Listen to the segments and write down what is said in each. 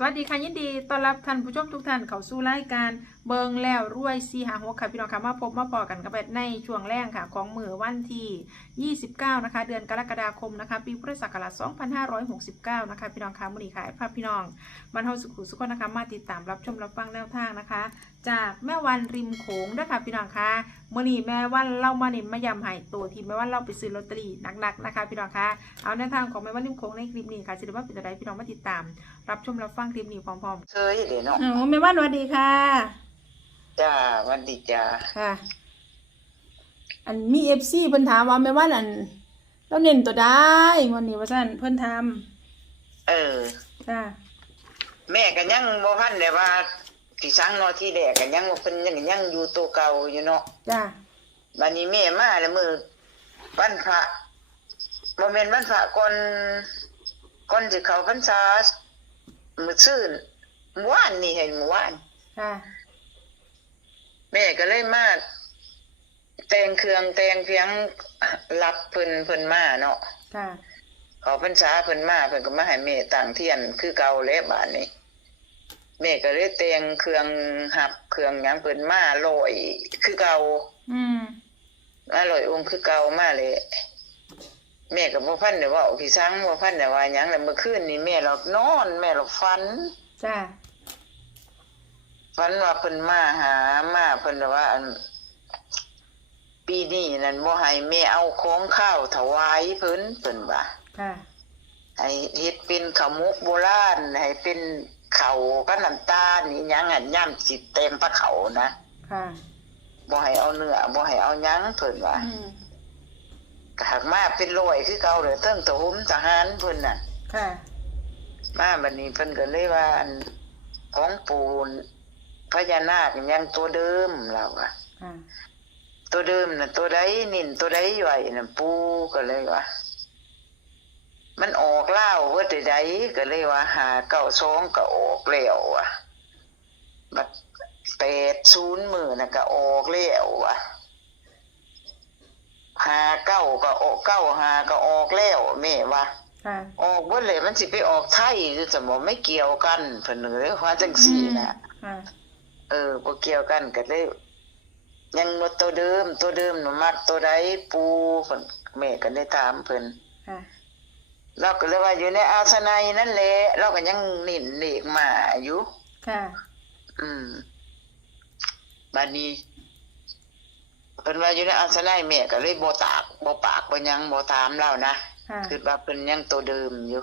สวัสดีค่ะยินดีต้อนรับท่านผู้ชมทุกท่านเข้าสู่รายการเบิงแล้วรวย456ค่ะพี่น้องค่ะมาพบมาพอกันกับในช่วงแรกค่ะของมื้อวันที่29นะคะเดือนกรกฎาคมนะคะปีพุทธศักราช2569นะคะพี่น้องค่ะมื้อนี้ค่ะพาพี่น้องมาเฮาสุขนะคะมาติดตามรับชมรับฟังแนวทางนะคะจากแม่วันริมโขงด้วยค่ะพี่น้องค่ะมื้อนี้แม่วันเล่ามานี่มาย้ำให้ตัวที่แม่วันเล่าไปซื้อลอตเตอรี่หนักๆนะคะพี่น้องค่ะเอาแนวทางของแม่วันริมโขงในคลิปนี้ค่ะจะได้ว่าเป็นอะไรพี่น้องมาติดตามรับชมรับฟังคลิปนี้พร้อมๆเคยเดี๋ยวเนาะแม่ว่านสวัสดีค่ะจ้าวันดีจ้าค่ะอันมีFCเพิ่นถามว่าแม่ว่านอันเราเน้นตัวได้วันนี้ว่าซั่นเพิ่นถามค่ะแม่ก็ยังบ่ทันได้ว่าที่สั่งเนาะที่แรกก็ยังว่าเพิ่นยังอยู่ตัวเก่าอยู่เนาะจ้าบัดนี้แม่มาแล้วมื้อวันพระบ่แม่นวันพระก่อนสิเข้าพรรษามื้อซื่นเมื่อวานนี่เห็นเมื่อวานค่ะแม่ก็เลยมาแต่งเครื่องแต่งเพียงรับเพิ่นมาเนาะค่ะเขาพรรษาเพิ่นมาเพิ่นก็มาให้แม่ตั้งเทียนคือเก่าแล้วบาดนี้แม่ก็เลยแต่งเครื่องหับเครื่องหยังเพิ่นมาลอยคือเก่ามาลอยองค์คือเก่ามาเลยแม่ก็บ่พันได้เว้าพี่สังบ่พันได้ว่าหยังแล้วเมื่อคืนนี้แม่เรานอนแม่เราฝันจ้าฝันว่าเพิ่นมาหามาเพิ่นว่าปีนี้นั่นบ่ให้แม่เอาของข้าวถวายเพิ่นว่าค่ะให้เฮ็ดเป็นข้าวหมกโบราณให้เป็นข้าวกับน้ำตาลนี่หยังอันย่ำสิเต็มพระเขานะค่ะบ่ให้เอาเนื้อบ่ให้เอาหยังเพิ่นว่าก็หักมาเป็นร้อยคือเก่าเด้อเทิงทหารทหารเพิ่นน่ะค่ะมาบัดนี้เพิ่นก็เลยว่าอันของปู่พญานาคยังตัวเดิมแล้วอ่ะตัวเดิมน่ะตัวใดนิ่นตัวใดใหญ่น่ะปู่ก็เลยว่ามันออกลาวว่าใดๆก็เลยว่า592ก็ออกแล้วอ่ะบัด80มื้อน่ะก็ออกแล้วอ่ะ59ก็ออก95ก็ออกแล้วแม่ว่าออกเบิดเลยมันสิไปออกไทยคือสมมุติไม่เกี่ยวกันเพิ่นเลยว่าจังซี่น่ะบ่เกี่ยวกันก็เลยยังบ่ตัวเดิมหนูมักตัวใดปูเพิ่นแม่ก็ได้ถามเพิ่นเราก็เลยว่าอยู่ในอาสนัยนั่นแหละเราก็ยังนิ่นเลขมาอยู่ค่ะบัดนี้เพิ่นว่าอยู่ในอาสนัยแม่ก็เลยบ่ปากบ่หยังบ่ถามเรานะคือว่าเพิ่นยังตัวเดิมอยู่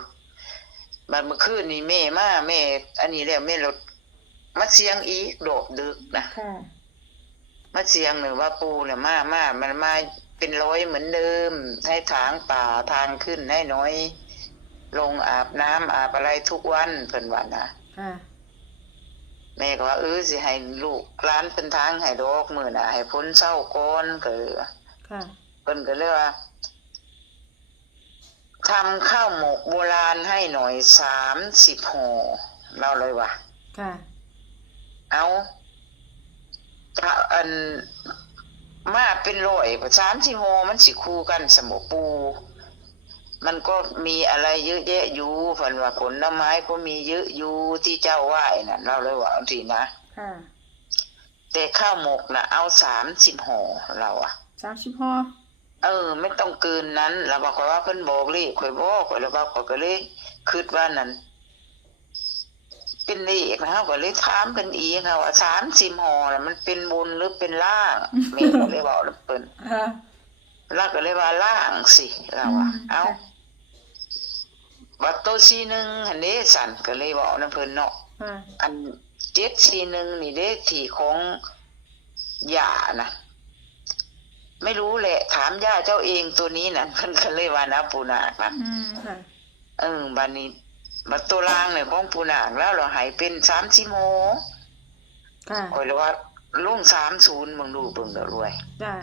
บัดเมื่อคืนนี้แม่มาแม่อันนี้แล้วแม่รถมาเสียงอีกโดดดึกนะค่ะมาเสียงหรือว่าปูเนี่ยมามันมาเป็นร้อยเหมือนเดิมให้ทางป่าทางขึ้นให้น้อยลงอาบน้ำอาบอะไรทุกวันเพิ่นว่านะแม่ก็ว่าสิให้ลูกร้านเป็นทางให้ดอกมื้อน่ะให้พ้นเศร้าก่อนก็เพิ่นก็เลยว่าทำข้าวหมกโบราณให้หน่อย30ห่อเราเลยว่าเอาถ้าอันมาเป็นร้อย30ห่อมันสิคู่กันสมปูมันก็มีอะไรเยอะแยะอยู่เพิ่นว่าผลไม้ก็มีเยอะอยู่ที่เจ้าไหว้น่ะเราเลยว่าทีนะแต่ข้าวหมกน่ะเอา30ห่อเราอ่ะ30ห่อไม่ต้องเกินนั้นเราบอกว่าเพิ่นบอกเลขข่อยบอกข่อยแล้วว่าข่อยก็เลยคิดว่านั่นเป็นเลขนะเฮาก็เลยถามเพิ่นอีกค่ะว่า30ห่อน่ะมันเป็นบนหรือเป็นล่างแม่ก็เลยบอกเพิ่นเราก็เลยว่าล่างสิเราว่าเอ้าบัดโต41หั่นเด้สั่นก็เลยบอกนำเพิ่นเนาะอัน741นี่เด้ที่ของย่านะไม่รู้แหละถามย่าเจ้าเองตัวนี้น่ะเพิ่นก็เลยว่านะปู่นาคนะบัดนี้บัดตัวล่างเนี่ยของปู่นาคแล้วเราให้เป็น30โมข่อยเลยว่าลง30มึงดูเบิ่งเด้อรวยจ้ะ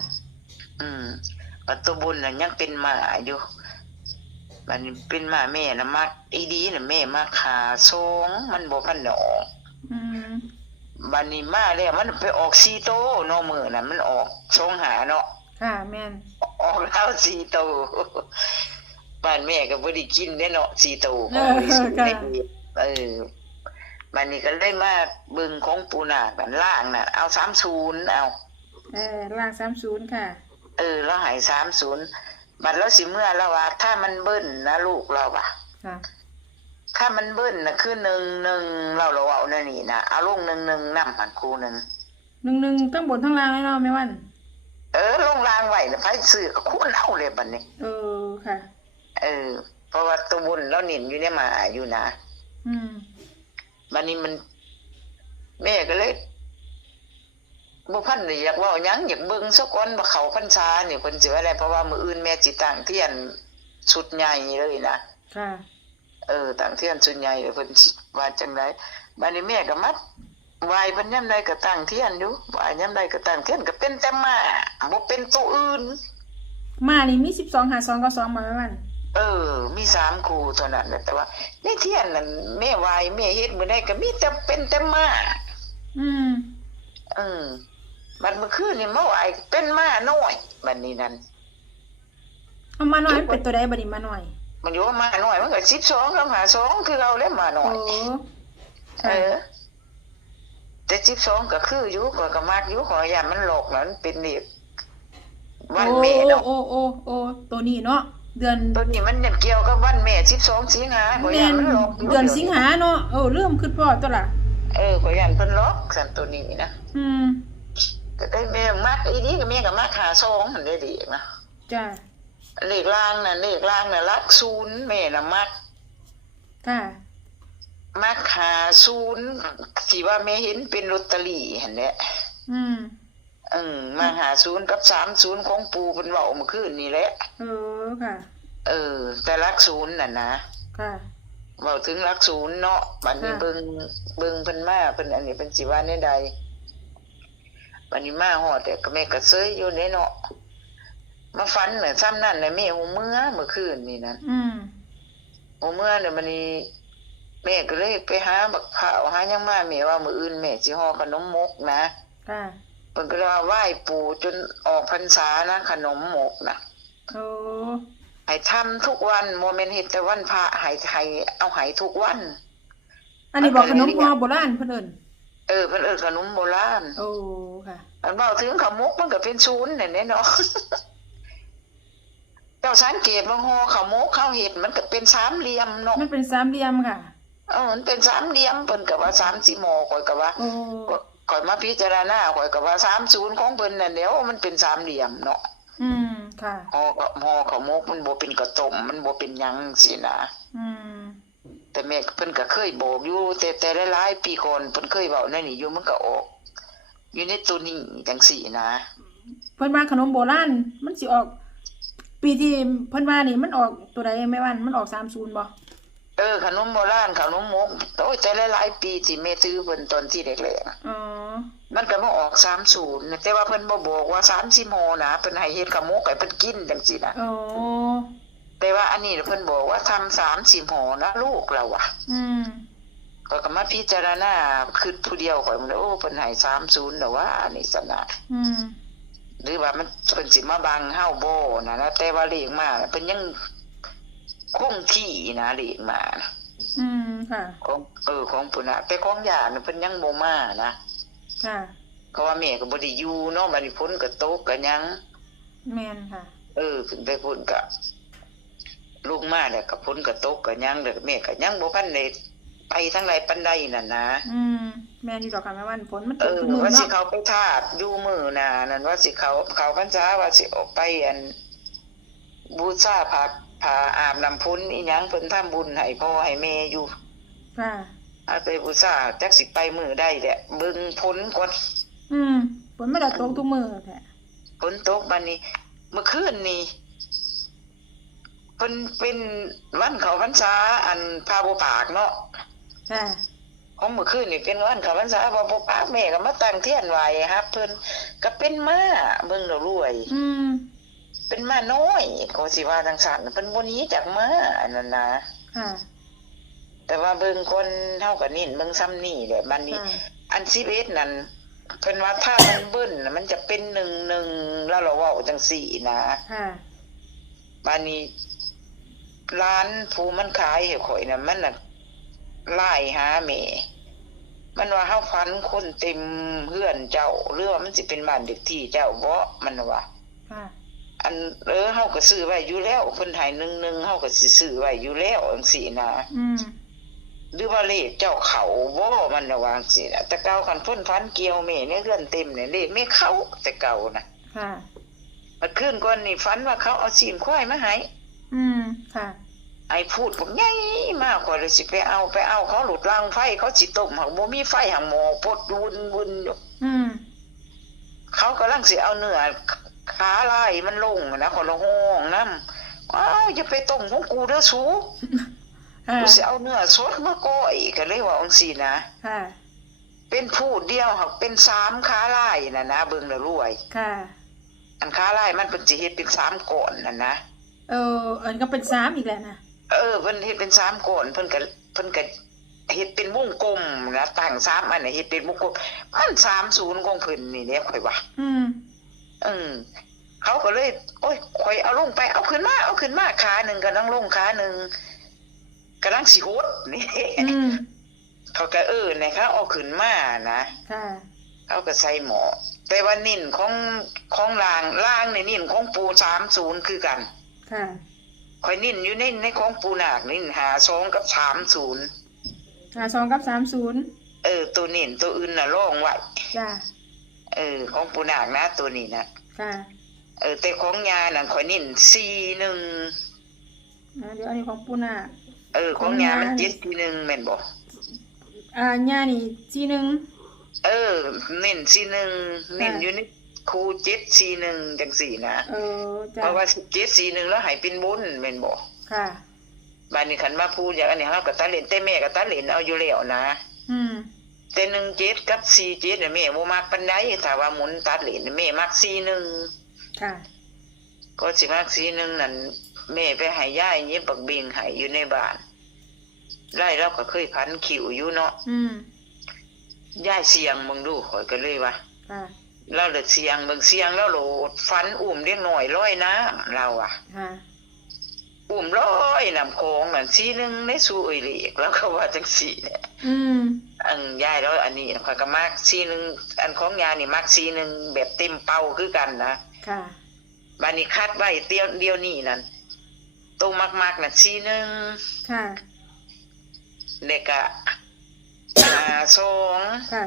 บัดตัวบนน่ะยังเป็นหมาอยู่บัดนี้เป็นหมาแม่น่ะมักอีดีน่ะแม่มักขา2มันบ่พันดอกบัดนี้มาแล้วมันไปออก4โตเนาะมื้อน่ะมันออก2หาเนาะค่ะแม่นออกแล้ว4โตบ้านแม่ก็บ่ได้กินเด้เนาะ4โตก็บ่ได้ซื้อได้ บัดนี้ก็เลยมาเบิ่งของปูนาคกันล่างน่ะเอา30เอาล่าง30ค่ะแล้วให้30บัดแล้วสิเมื่อแล้วว่าถ้ามันเบิ้ลนะลูกเราอ่ะค่ะถ้ามันเบิ้ลน่ะคือ11เราเอานั่นนี่นะเอาลง11นำหันครู1ทั้งบนทั้งล่างเลยเนาะแม่วันลงล่างไว้น่ะไผซื้อก็คูณเอาเลยบัดนี้ค่ะเพราะว่าตัวบนเราเน้นอยู่ในมาอยู่นะบัดนี้มันแม่ก็เลยบ่พันได้อยากเว้าหยังอยากเบิ่งซะก่อนว่าเข้าพรรษานี่เพิ่นสิว่าได้เพราะว่ามื้ออื่นแม่สิตั้งเทียนชุดใหญ่เลยนะค่ะตั้งเทียนชุดใหญ่เพิ่นสิว่าจังได๋บัดนี้แม่ก็มัดไหว้เพิ่นยามใดก็ตั้งเทียนอยู่ไหว้ยามใดก็ตั้งเทียนก็เป็นแต่ม้าบ่เป็นตัวอื่นม้านี่มี12 52กับ2มาแม่วันมี3คู่เท่านั้นแต่ว่าในเทียนนั่นแม่ไหว้แม่เฮ็ดมื้อใดก็มีแต่เป็นแต่ม้าบัดเมื่อคืนนี่มาไหว้เป็นม้าน้อยบัดนี้นั่นเอามาน้อยเป็นตัวใดบัดนี้มาน้อยมันอยู่ม้าน้อยมันก็12กับ52คือเอาแล้วม้าน้อยแต่12ก็คืออยู่ก็มักอยู่ขอย่ามันหลอกนั้นเป็นนี่วันแม่เนาะตัวนี้เนาะเดือนตัวนี้มันเกี่ยวกับวันแม่12สิงหาขอย่ามันหลอกเดือนสิงหาเนาะเริ่มขึ้นพ่อตัวล่ะขอย่าเพิ่นหลอกซั่นตัวนี้นะก็ได้แม่มักอีนี้ก็แม่ก็มัก52หั่นได้ดีนะจ้ะเลขล่างน่ะหลัก0แม่น่ะมักค่ะมัก50ที่ว่าแม่เห็นเป็นลอตเตอรี่หั่นแหละมา50กับ30ของปู่เพิ่นเว้าเมื่อคืนนี่แหละค่ะแต่หลัก0น่ะนะค่ะเว้าถึงหลัก0เนาะบัดนี้เบิ่งเพิ่นมาเพิ่นอันนี้เพิ่นสิว่าแนวใดบัดนี้มาฮอดแต่ก็แม่ก็เซยอยู่เนาะมาฝันน่ะซ้ำนั่นน่ะแม่หูเมื่อคืนนี่นั่นหูเนี่ยมันนี่แม่ก็เลยไปหาบักข้าวหาหยังมาแม่ว่ามื้ออื่นแม่สิห่อขนมมกนะค่ะเพิ่นก็เลยว่าไหว้ปู่จนออกพรรษานะขนมมกนะให้ทำทุกวันบ่แม่นเฮ็ดแต่วันพระให้เอาให้ทุกวันอันนี้บอกขนมห่อโบราณเพิ่นเอิ้นเพิ่นเอิ้นขนมโบราณค่ะอันเว้าถึงขมกมันก็เป็นศูนย์นั่นแหละเนาะเจ้าสังเกตว่าห่อขมกข้าวเฮ็ดมันก็เป็นสามเหลี่ยมเนาะมันเป็นสามเหลี่ยมค่ะมันเป็นสามเหลี่ยมเพิ่นก็ว่า30หม้อข่อยก็ว่าข่อยมาพิจารณาข่อยก็ว่า30ของเพิ่นนั่นแหล้วมันเป็นสามเหลี่ยมเนาะค่ะห่อขมกมันบ่เป็นกระต้มมันบ่เป็นหยังสินะแต่แม่เพิ่นก็เคยบอกอยู่แต่หลายๆปีก่อนเพิ่นเคยเว้าในนี่อยู่มันก็ออกอยู่ในตัวนี้จังซี่นะเพิ่นว่าขนมโบราณมันสิออกปีที่เพิ่นว่านี่มันออกตัวใดแม่วันมันออก30บ่ขนมโบราณขนมมกโอ้ยแต่หลายๆปีที่แม่ซื้อเพิ่นตอนที่แรกๆมันก็มาออก30แต่ว่าเพิ่นบ่บอกว่า30ห่อนะเพิ่นให้เฮ็ดขมกให้เพิ่นกินจังซี่นะแต่ว่าอันนี้เพิ่นบอกว่าทำ30ห่อนะลูกเราอ่ะข้อยก็มาพิจารณาคือผู้เดียวข้อยมันโอ้เพิ่นให้30แล้วว่าอันนี้ซั่นน่ะหรือว่ามันเพิ่นสิมาบังเฮาบ่นะแต่ว่าเลขมาเพิ่นยังคงที่นะเลขมาค่ะของปุณะแต่ของย่าน่ะเพิ่นยังบ่มานะค่ะเพราะว่าแม่ก็บ่ได้อยู่เนาะบัดนี้ฝนก็ตกก็ยังแม่นค่ะขึ้นไปฝนก็ลูกมาแล้วก็ฝนก็ตกก็ยังเด้อแม่ก็ยังบ่ทันได้ไปทางใดปานใดนั่นนะแม่นอยู่ดอกค่ะแม่วันฝนมันตกทุกมื้อเนาะว่าสิเขาไปทาสอยู่มื้อหน้านั่นว่าสิเขาพรรษาว่าสิออกไปอันบูชาพระอาบน้ำพุนอีหยังเพิ่นทำบุญให้พ่อให้แม่อยู่ค่ะเอาไปบูชาจักสิไปมื้อใดแหละเบิ่งฝนก่อนฝนไม่ได้ตกทุกมื้อแท้ฝนตกบัดนี้เมื่อคืนนี้เพิ่นเป็นวันเข้าพรรษาอันพาบ่ปากเนาะค่ะของเมื่อคืนนี่เป็นวันเข้าพรรษาพาบ่ปากแม่ก็มาตั้งเทียนไหว้ครับเพิ่นก็เป็นม้าเบิ่งแล้วรวยเป็นม้าน้อยก็สิว่าจังซั่นเพิ่นบ่หนีจากม้าอันนั้นนะค่ะแต่ว่าเบิ่งคนเฮาก็นิ่นเบิ่งซ้ำนี่แหละบัดนี้อัน11นั่นเพิ่นว่าถ้ามันเบิ้ลมันจะเป็น11แล้วเราเว้าจังซี่นะค่ะบัดนี้ร้านผู้มันขายให้ข่อยน่ะมันน่ะไล่หาแม่ มันว่าเฮาฝันคนเต็มเฮือนเจ้าหรือว่ามันสิเป็นบ้านเด็กที่เจ้าบ่มันว่าค่ะอันเฮาก็ซื้อไว้อยู่แล้วเพิ่นให้11เฮาก็สิซื้อไว้อยู่แล้วจังซี่นะหรือว่าเลขเจ้าเขาบ่มันว่าจังซี่นะแต่เก่าคันเพิ่นฝันเกี่ยวแม่ในเฮือนเต็มเนี่ยเลขไม่เข้าแต่เก่านะค่ะมันคืนก่อนนี่ฝันว่าเขาเอาซีนควายมาให้ค่ะไอ้พูดผมใหญ่มากกว่าเลยสิไปเอาเขาหลุดรางไฟเขาสิต้มหักบ่มีไฟหักหมอปดวุ่นอยู่เขากำลังสิเอาเนื้อขาลายมันลงนะคนละห้องน้ำอ้าวอย่าไปต้มของกูเด้อสูกูสิเอาเนื้อสดมาก้อยก็เลยว่าองค์สีนะเป็นพูดเดียวหักเป็น3ขาลายนะเบิ่งแล้วรวยค่ะอันขาลายมันเป็นสิเฮ็ดเป็น3ก้อนนะอันก็เป็น3อีกแล้วนะเพิ่นเฮ็ดเป็น3ก้อนเพิ่นก็เฮ็ดเป็นวงกลมนะตั้ง3อันน่ะเฮ็ดเป็นวงกลมมัน30ของเพิ่นนี่แหละข่อยว่าเขาก็เลยโอ้ยข่อยเอาลงไปเอาขึ้นมาขาหนึ่งกำลังลงขาหนึ่งกำลังสิโหดนี่เขาก็เนี่ยเขาเอาขึ้นมานะเขาก็ใส่หมอแต่ว่านิ่นของล่างในนิ่นของปู30คือกันข่อยนิ่นอยู่ในของปูนาคนิ่น52กับ30 52กับ30ตัวนิ่นตัวอื่นน่ะร่องไว้จ้ะของปูนาคนะตัวนี้นะแต่ของยานั่นข่อยนิ่น41เดี๋ยวอันนี้ของปูนาคของยามัน71แม่นบ่ยานี่41เน้น41เน้นอยู่ในครู741จังซี่นะเพราะว่า741แล้วให้เป็นบุญแม่นบ่ค่ะบัดนี้คันมาพูดอย่างอันนี้เฮาก็ตัดเล่นแต่แม่ก็ตัดเล่นเอาอยู่แล้วนะแต่17กับ47น่ะแม่บ่มักปานใดถ้าว่าหมุนตัดเล่นแม่มัก41ค่ะก็สิมัก41นั่นแม่ไปให้ยายเย็บบักบิงให้อยู่ในบ้านได้เราก็เคยพันคิวอยู่เนาะยายเสียงมึงดูข่อยก็เลยว่าเราเลิกเสียงเบิ่งเสียงแล้วโหลดฟันอุ้มเด็กน้อยลอยน้ำเราอุ้มลอยน้ำโขงนั่น41ในสู่เอ้ยเลขแล้วก็ว่าจังซี่เนี่ยยายแล้วอันนี้ข่อยก็มัก41อันของยายนี่มัก41แบบเต็มเป้าคือกันนะค่ะบัดนี้คัดไว้เดียวนี้นั่นตัวมักๆน่ะ41ค่ะเด็กก็52ค่ะ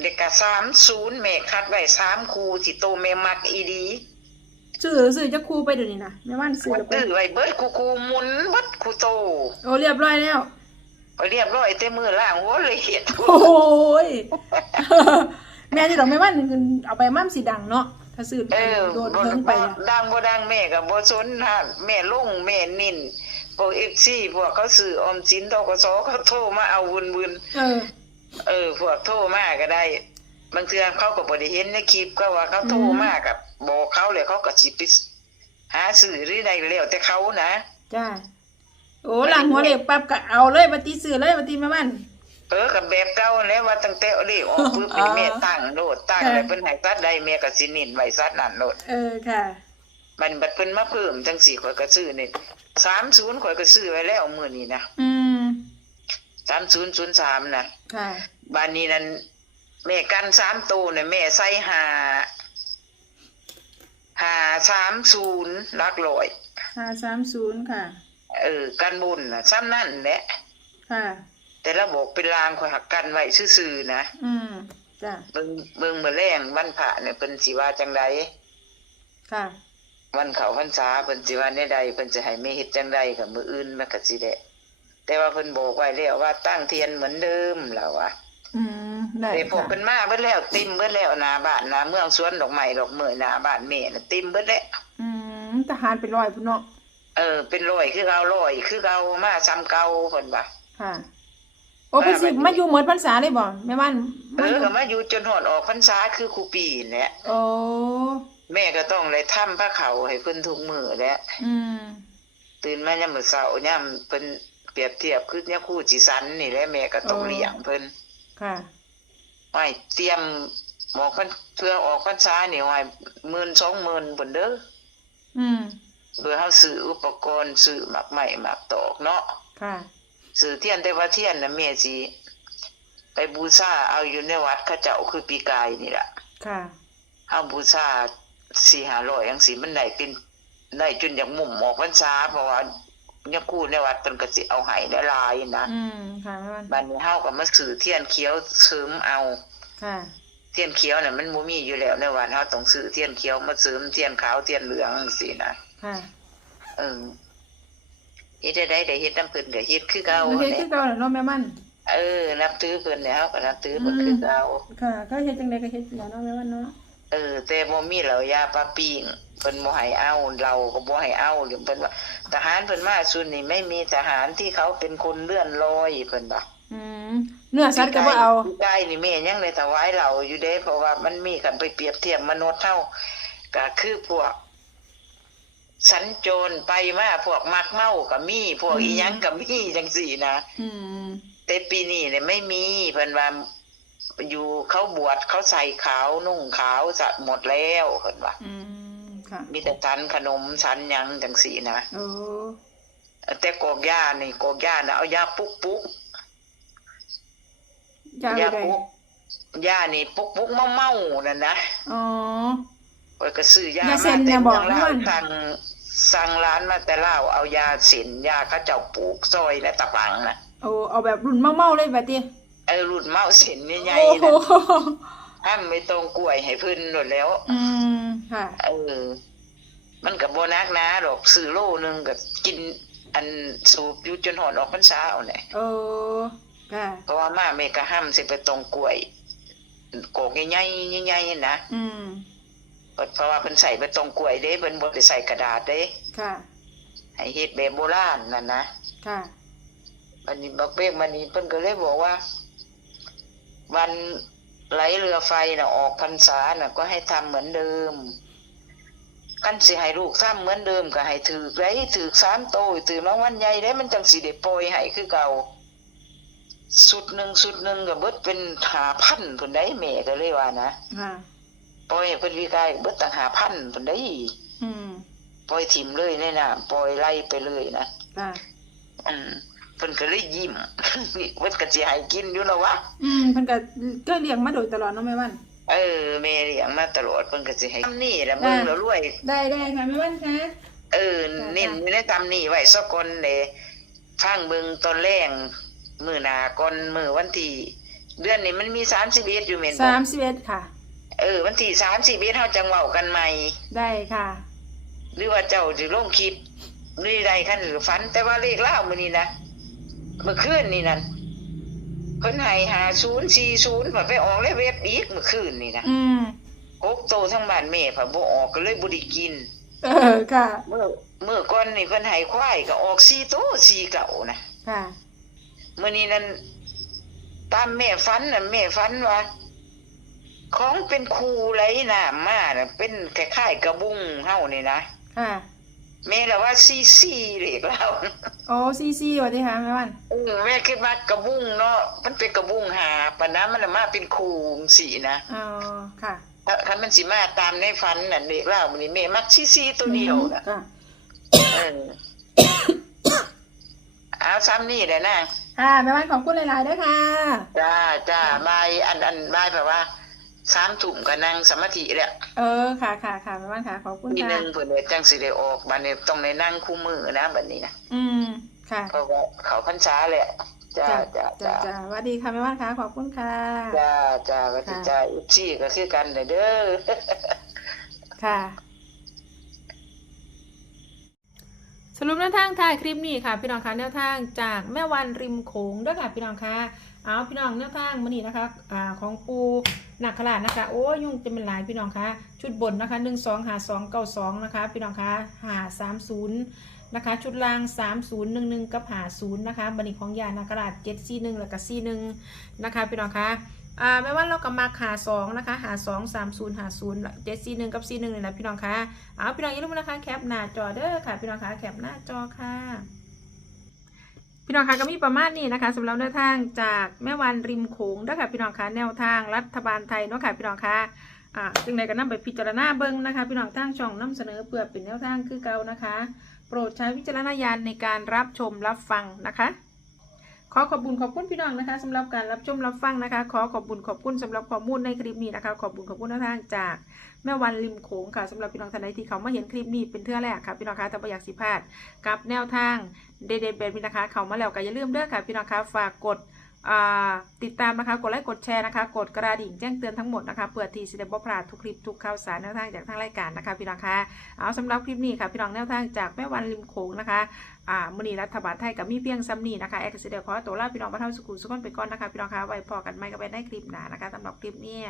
เด็กก็30แม่คัดไว้3คู่ที่โตแม่มักอีดีซื้อจักคู่ไปเดี๋ยวนี้นะแม่ว่านซื้อไว้เบิดคู่หมุนเบิดคู่โตโอ้เรียบร้อยแล้วเรียบร้อยแต่มือล่างหัวละเอียดโอ้ยแม่ที่ดอกแม่ว่านเอาไปมั่มสิดังเนาะถ้าซื้อโดนเพิ่งไปดังบ่ดังแม่ก็บ่สนฮะแม่ลงแม่นิ่นพวก FC พวกเขาซื้อออมสินธกสเขาโทรมาเอาวุ่นพวกโทรมาก็ได้บางเทื่อเขาก็บ่ได้เห็นในคลิปก็ว่าเขาโทรมากับบอกเขาเลยเขาก็สิไปหาซื้อหรือใดแล้วแต่เขานะจ้าโอ้หลังหัวเล็กปั๊บก็เอาเลยบัดนี้ซื้อเลยบัดนี้แม่มันกับแบบเก่าแล้วว่าตั้งแต่เลขออกปึ๊บนี่แม่ตั้งโลดตั้งแล้วเพิ่นให้ตัดใดแม่ก็สินิ่นไว้ซัดนั่นโลดค่ะบัดเพิ่นมาเพิ่มจังซี่ข่อยก็ซื้อนี่30ข่อยก็ซื้อไว้แล้วมื้อนี้นะ3003นะค่ะบ้านนี้นั่นแม่กัน3ตัวน่ะแม่ใส่530หลักร้อย530ค่ะกันบุญน่ะซ้ำนั่นแหละค่ะแต่ระบบเป็นรางข่อยหักกันไว้ซื่อๆนะจ้ะเบิ่งมื้อแลงวันพระเนี่ยเพิ่นสิว่าจังได๋ค่ะวันเข้าพรรษาเพิ่นสิว่าแนวใดเพิ่นจะให้แม่เฮ็ดจังได๋ก็มื้ออื่นมันก็สิได้แต่ว่าเพิ่นบอกไว้แล้วว่าตั้งเทียนเหมือนเดิมแล้วว่าได้แต่พวกเพิ่นมาเบิดแล้วติ่มเบิดแล้วหน้าบ้านหน้าเมืองสวนดอกไม้ดอกเมยหน้าบ้านแม่น่ะติ่มเบิดแล้วทหารเป็น100พุ่นเนาะเป็น100คือเก่า100คือเก่ามาซ้ำเก่าเพิ่นว่าค่ะโอ้เพิ่นสิมาอยู่หมดพรรษาเลยบ่แม่ว่านก็มาอยู่จนฮอดออกพรรษาคือครูปีนี่แหละโอ้แม่ก็ต้องเลยทำพระเขาให้เพิ่นทุกมื้อแหละตื่นมายามมื้อเช้ายามเพิ่นเปรียบเทียบคือเนี่ยครูสิสันนี่แหละแม่ก็ต้องเลี้ยงเพิ่นค่ะไว้เตรียมหมอกเพิ่นเพื่อออกพรรษานี่ไว้ 10,000-20,000 พุ่นเด้อเพื่อเฮาซื้ออุปกรณ์ซื้อหมากไม้หมากตอกเนาะค่ะซื้อเทียนแต่ว่าเทียนน่ะแม่สิ ไปบูชาเอาอยู่ในวัดเขาเจ้าคือปีกายนี่แหละค่ะเฮาบูชา400-500จังซี่มันได้จนอย่างมุมออกพรรษาเพราะว่าเนี่ยกู้ในวัดเพิ่นก็สิเอาให้หลายๆนะค่ะบัดนี้เฮาก็มาซื้อเทียนเขียวเสริมเอาค่ะเทียนเขียวน่ะมันบ่มีอยู่แล้วในวัดเฮาต้องซื้อเทียนเขียวมาเสริมเทียนขาวเทียนเหลืองจังซี่นะค่ะเฮ็ดได้เฮ็ดนำเพิ่นก็เฮ็ดคือเก่าเฮ็ดคือเก่าเนาะแม่มันนับถือเพิ่นแล้วก็นับถือเพิ่นคือเก่าค่ะก็เฮ็ดจังได๋ก็เฮ็ดแล้วเนาะแม่มันเนาะแต่บ่มีเหล้ายาปลาปิ้งเพิ่นบ่ให้เอาเราก็บ่ให้เอาเพิ่นว่าทหารเพิ่นมาซุนี่ไม่มีทหารที่เขาเป็นคนเลื่อนลอยเพิ่นว่าเนื้อสัตว์ก็บ่เอาไก่นี่แม่ยังได้ถวายเหล้าอยู่เด้เพราะว่ามันมีกันไปเปรียบเทียบมนุษย์เฮาก็คือพวกสัญโจรไปมาพวกมักเมาก็มีพวกอีหยังก็มีจังซี่นะแต่ปีนี้เนี่ยไม่มีเพิ่นว่าอยู่เขาบวชเขาใส่ขาวนุ่งขาวจะหมดแล้วเพิ่นว่าค่ะมีแต่ฉันขนมฉันหยังจังซี่นะแต่กอกย่านี่เอายาปุ๊กยาปุ๊กย่านี่ปุ๊กเมานั่นนะข้อยก็ซื้อยามาแต่บอกแล้วสั่งร้านมาแต่ลาวเอายาสินยาเขาเจ้าปลูกซอยและตะปังน่ะเอาแบบรุ่นเมาเลยบัดนี้รุ่นเมาสินใหญ่ๆน่ะห้ามไม่ตรงกล้วยให้เพิ่นหมดแล้วค่ะมันก็บ่นักนะดอกซื้อโลนึงก็กินอันสูบอยู่จนหอดออกพรรษาเอาแหละค่ะเพราะว่ามาแม่ก็ห้ามสิไปตรงกล้วยโกกใหญ่ๆนะเพราะว่าเพิ่นใส่ไปตรงกล้วยเด้เพิ่นบ่ได้ใส่กระดาษเด้ค่ะให้เฮ็ดแบบโบราณนั่นนะค่ะบัดนี้บักเป้งมันนี่เพิ่นก็เลยบอกว่าวันไหลเรือไฟน่ะออกพรรษาน่ะก็ให้ทำเหมือนเดิมกันสิให้ลูกทำเหมือนเดิมก็ให้ถือได้ถือ3โตถือรางวัลใหญ่ได้มันจังสิได้ปล่อยให้คือเก่าสุดหนึ่งก็เบิดเป็น 5,000 พุ่นได้แม่ก็เลยว่านะปล่อยให้เพิ่นวิกายเบิดตั้ง 5,000 พุ่นได้ปล่อยถิ่มเลยในน้ำปล่อยไล่ไปเลยนะเพิ่นก็เลยยิ้มเพิ่นก็สิให้กินอยู่แล้ววะเพิ่นก็เลี้ยงมาโดยตลอดเนาะแม่วันแม่เลี้ยงมาตลอดเพิ่นก็สิให้ทำนี่ล่ะมึงแล้วรวยได้ค่ะแม่วันคะเน้นอยู่ในทำนี่ไว้ซะก่อนเด้ฟังเบิ่งตอนแรงมื้อหน้าก่อนมื้อวันที่เดือนนี้มันมี31อยู่แม่นบ่31ค่ะวันที่31เฮาจังเว้ากันใหม่ได้ค่ะหรือว่าเจ้าสิลงคลิปหรือใดคั่นหรือฝันแต่ว่าเลขลาวมื้อนี้นะเมื่อคืนนี่นั่นเพิ่นให้5040พอไปออกในเว็บอีกเมื่อคืนนี่นะ6โตทั้งบ้านแม่พอบ่ออกก็เลยบ่ได้กินค่ะเมื่อก่อนนี่เพิ่นให้ควายก็ออก4โต4เก่านะค่ะมื้อนี้นั่นตามแม่ฝันน่ะแม่ฝันว่าของเป็นคูไหลน้ำมาน่ะเป็นคล้ายๆกระบุงเฮานี่นะค่ะแม่ละว่าซีเลขแล้วซีว่าติค่ะแม่วันแม่คิดว่ากระบุงเนาะมันเป็นกระบุงหาปานนั้นมันมาเป็นคูสีนะค่ะคันมันสิมาตามในฝันน่ะเลขแล้วมื้อนี้แม่มักซีตัวเดียวน่ะเอาซ้ำนี่แหละนะแม่วันขอบคุณหลายๆด้วยค่ะจ้าบายอันบายแบบว่า3 ทุ่มก็นั่งสมาธิแหละค่ะแม่วันค่ะขอบคุณค่ะทีนึงเพิ่นจังสิได้ออกบัดนี้ต้องได้นั่งคู่มือนะบัดนี้นะค่ะเพราะว่าเขาพรรษาแหละจ้าสวัสดีค่ะแม่วันค่ะขอบคุณค่ะจ้าสวัสดีจ้าอีกซี่ก็คือกันเด้อค่ะสรุปแนวทางท้ายคลิปนี้ค่ะพี่น้องคะแนวทางจากแม่วันริมโขงด้วยค่ะพี่น้องคะเอาพี่น้องแนวทางมื้อนี้นะคะของปูนักขลาดนะคะโอ้ยุ่งจะเป็นหลายพี่น้องคะชุดบนนะคะ125292นะคะพี่น้องคะ530นะคะชุดล่าง3011กับ50นะคะบัดนี้ของยานักขลาด741แล้วก็41นะคะพี่น้องคะแม้ว่าเราก็มา52นะคะ523050 741กับ41นี่แหละพี่น้องคะเอาพี่น้องอย่าลืมนะคะแคปหน้าจอเด้อค่ะพี่น้องคะแคปหน้าจอค่ะพี่น้องคะก็มีประมาณนี้นะคะสำหรับแนวทางจากแม่วันริมโขงด้วยค่ะพี่น้องคะแนวทางรัฐบาลไทยเนาะค่ะพี่น้องคะจึงใดก็นำไปพิจารณาเบิ่งนะคะพี่น้องทางช่องนำเสนอเพื่อเป็นแนวทางคือเก่านะคะโปรดใช้วิจารณญาณในการรับชมรับฟังนะคะ ขอขอบคุณพี่น้องนะคะสำหรับการรับชมรับฟังนะคะขอขอบคุณสำหรับข้อมูลในคลิปนี้นะคะขอบคุณทางจากแม่วันริมโขงค่ะสำหรับพี่น้องท่านใดที่เขามาเห็นคลิปนี้เป็นเทื่อแรกค่ะพี่น้องคะแต่ไม่อยากสิพลาดกับแนวทางเด็ดๆแบบนี้นะคะเขามาแล้วก็อย่าลืมเด้อค่ะพี่น้องคะฝากกดติดตามนะคะกดไลค์กดแชร์นะคะกดกระดิ่งแจ้งเตือนทั้งหมดนะคะเพื่อที่จะได้บ่พลาดทุกคลิปทุกข่าวสารแนวทางจากทางรายการนะคะพี่น้องคะเอาสำหรับคลิปนี้ค่ะพี่น้องแนวทางจากแม่วันริมโขงนะคะมื้อนี้รัฐบาลไทยกับมีเพียงซ้ำนี้นะคะแอคซิเดนต์ขอตัวลาพี่น้องมาเท่าสุขุมสุขคนไปก่อนนะคะพี่น้องคะไว้พอกันใหม่กับไปในคลิปหน้านะคะสำหรับคลิปนี้